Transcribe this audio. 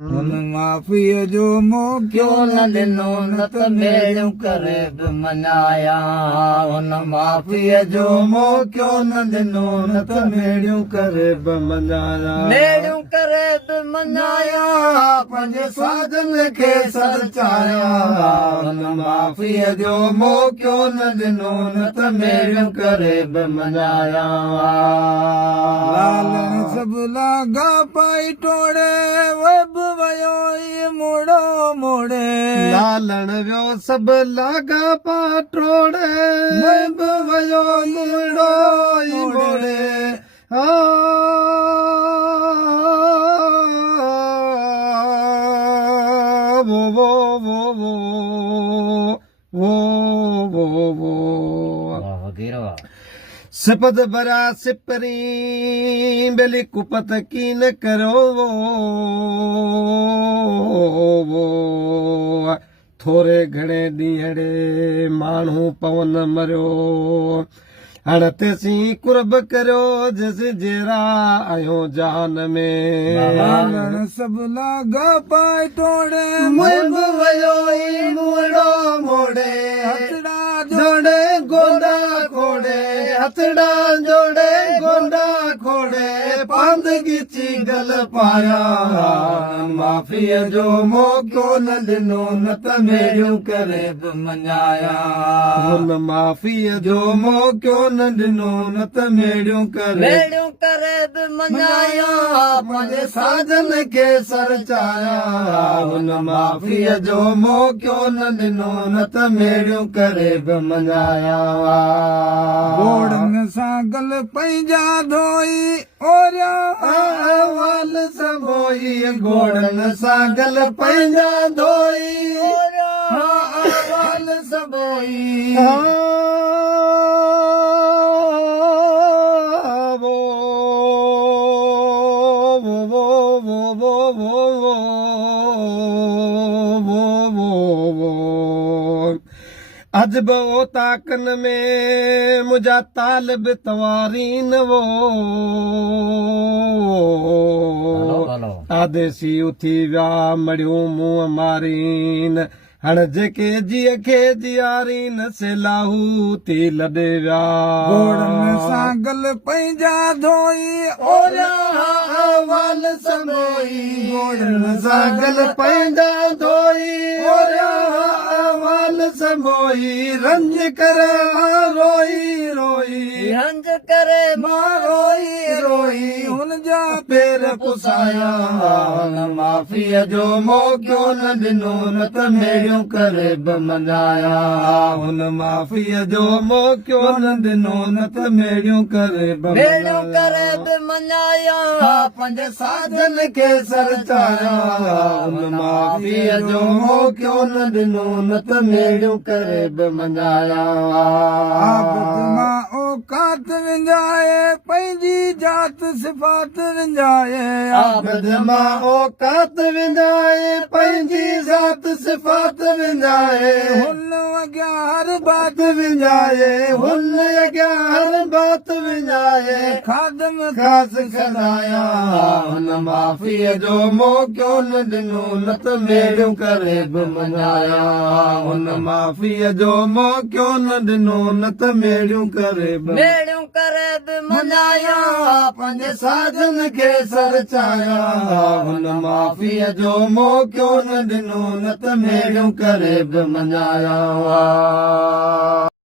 हुन माफ़ीअ जो मौक़ो न ॾिनो न त मेड़ियूं करे बि मञाया हुन माफ़ीअ जो मौक़ो न ॾिनो न त मेड़ियूं करे बि मञाया मेड़ियूं करे बि मञाया पंहिंजे साजन खे सरचाया हुन माफ़ीअ जो मौक़ो न ॾिनो न त मेड़ियूं करे बि मञाया लालण सभु लागा पाई टोड़े वयो मुड़ो मोड़े लालण वियो सभु लागा पा टोड़े वयो मुड़ो मोड़े सिपत भरा सिपरी बेली कुपत की न करो थोरे घणे ॾींहड़े माण्हू पवन मरियो हाणे तेसी कुर्ब करियो जिस जहिड़ा आहियो जान में सभु लागा पाए टोड़े वयो मुड़ो मोड़े हथड़ा जोड़े गोंडा खोड़े हथड़ा जोड़े गोंडा खोड़े पांदगी गल पाया माफ़ीअ जो मौक़ो न ॾिनो न त मेड़ियूं करे बि मञाया हुन माफ़ीअ जो मौक़ो न ॾिनो न त मेड़ियूं करे बि मञाया पंहिंजे साजन खे सरचाया हुन माफ़ीअ जो मौक़ो न ॾिनो न त मेड़ियूं करे बि मञाया घोड़नि सां गल पंहिंजा धोई ओरिया वाल संभोई घोड़नि सां गल पंहिंजा धोई वाल संभोई अज बो ताकन में मुझा तालिब तवारीन वो आदेसी उथी विया मड़ियूं मुंहं मारीन हाणे जेके जीअ खे जियारीन से लाहू थी लॾे विया घोड़नि सां गल पंहिंजा धोई ओरिया वाल संभोई घोड़नि सां गल पंहिंजा धोई ओरिया वाल संभोई रंज करे रोई रोई रंज करे मां रोई रोई हुन जा पेर पुसाया माफ़ीअ जो मौक़ो न ॾिनो न त मेड़ियूं करे बि मञाया हुन माफ़ीअ जो मौक़ो न ॾिनो न त मेड़ियूं करे बि मञाया पंहिंजे साजन खे सरचाया हुन माफ़ीअ जो मौक़ो न ॾिनो न त मेड़ियूं करे बि मञाया औकात विञाए पंहिंजी जात सिफ़ात विञाए आबद मां औकात विञाए पंहिंजी ज़ात सिफ़ात विञाए हुन अॻियां हर बात विञाए हुन अॻियां हर बात विञाए खादम ख़ासि खणाया हुन माफ़ीअ जो मौक़ो न ॾिनो न त मेड़ियूं करे बि मञाया हुन माफ़ीअ जो मौक़ो न ॾिनो न त मेड़ियूं करे बि मञाया पंहिंजे साजन खे सरचाया हुन माफ़ीअ जो मौक़ो न ॾिनो न त मेड़ियूं करे बि मञाया